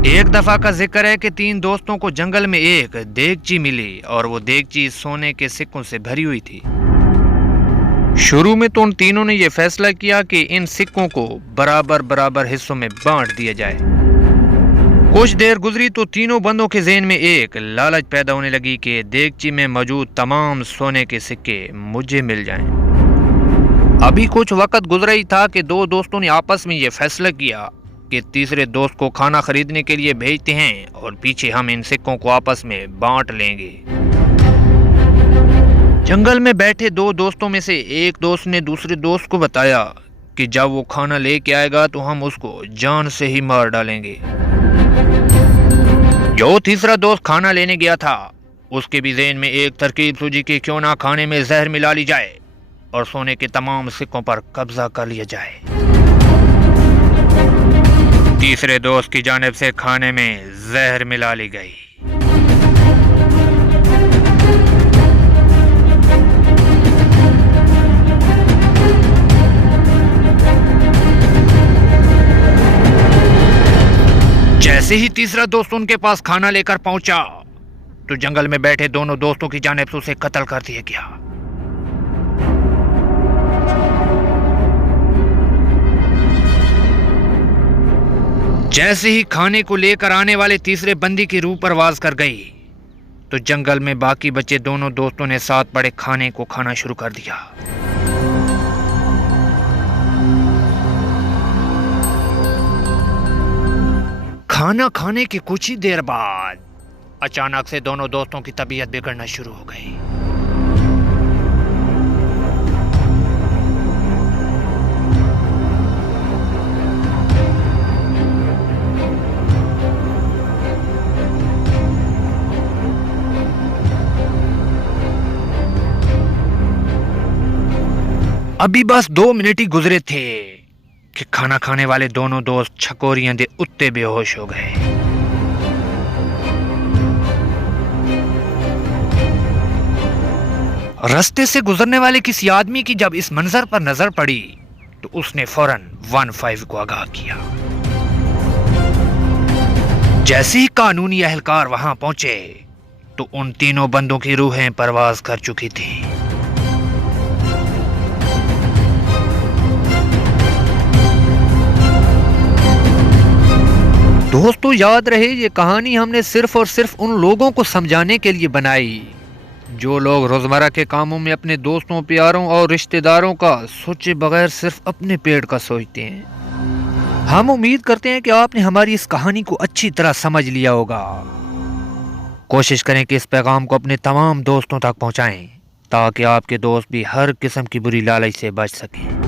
एक दफा का जिक्र है कि तीन दोस्तों को जंगल में एक देगची मिली और वो देगची सोने के सिक्कों से भरी हुई थी। शुरू में तो उन तीनों ने यह फैसला किया कि इन सिक्कों को बराबर बराबर हिस्सों में बांट दिया जाए। कुछ देर गुजरी तो तीनों बंदों के ज़हन में एक लालच पैदा होने लगी कि देगची में मौजूद तमाम सोने के सिक्के मुझे मिल जाएं। अभी कुछ वक्त गुजरा ही था कि दो दोस्तों ने आपस में यह फैसला किया कि तीसरे दोस्त को खाना खरीदने के लिए भेजते हैं और पीछे हम इन सिक्कों को आपस में बांट लेंगे। जंगल में बैठे दो दोस्तों में से एक दोस्त ने दूसरे दोस्त को बताया कि जब वो खाना लेके आएगा तो हम उसको जान से ही मार डालेंगे। जो तीसरा दोस्त खाना लेने गया था उसके भी ज़हन में एक तरकीब सूझी कि क्यों ना खाने में जहर मिला ली जाए और सोने के तमाम सिक्कों पर कब्जा कर लिया जाए। तीसरे दोस्त की जानिब से खाने में जहर मिला ली गई। जैसे ही तीसरा दोस्त उनके पास खाना लेकर पहुंचा तो जंगल में बैठे दोनों दोस्तों की जानिब से उसे कत्ल कर दिया गया। जैसे ही खाने को लेकर आने वाले तीसरे बंदी की रूह परवाज कर गई तो जंगल में बाकी बचे दोनों दोस्तों ने साथ पड़े खाने को खाना शुरू कर दिया। खाना खाने के कुछ ही देर बाद अचानक से दोनों दोस्तों की तबीयत बिगड़ना शुरू हो गई। अभी बस 2 मिनट ही गुजरे थे कि खाना खाने वाले दोनों दोस्त छकोरियां दे उत्ते बेहोश हो गए। रास्ते से गुजरने वाले किसी आदमी की जब इस मंजर पर नजर पड़ी तो उसने फौरन 15 को आगाह किया। जैसे ही कानूनी एहलकार वहां पहुंचे तो उन तीनों बंदों की रूहें परवाज कर चुकी थी। दोस्तों याद रहे ये कहानी हमने सिर्फ और सिर्फ उन लोगों को समझाने के लिए बनाई जो लोग रोजमर्रा के कामों में अपने दोस्तों, प्यारों और रिश्तेदारों का सोचे बगैर सिर्फ अपने पेट का सोचते हैं। हम उम्मीद करते हैं कि आपने हमारी इस कहानी को अच्छी तरह समझ लिया होगा। कोशिश करें कि इस पैगाम को अपने तमाम दोस्तों तक पहुंचाएं ताकि आपके दोस्त भी हर किस्म की बुरी लालच से बच सकें।